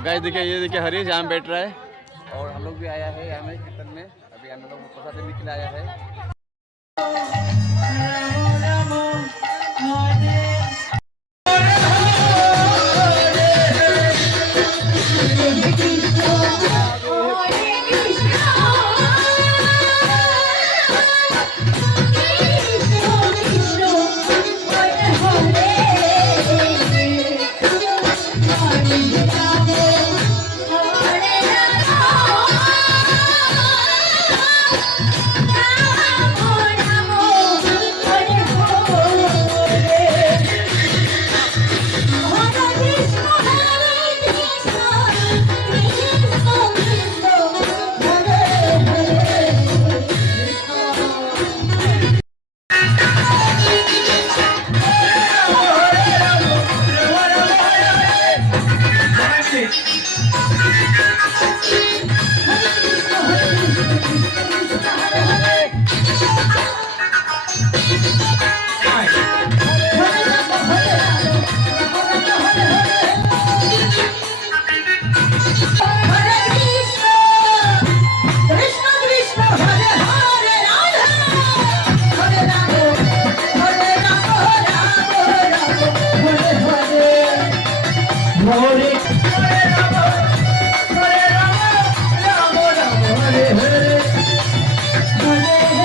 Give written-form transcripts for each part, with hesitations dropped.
तो गाइस देखिए, ये देखिए हरीश यहाँ बैठ रहा है और हम लोग भी आया है यहाँ में कीर्तन में। अभी हम लोग प्रसाद देने के लिए आया है।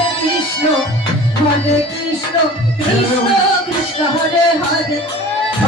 Hare Krishna, Hare Krishna, Krishna Hare Hare.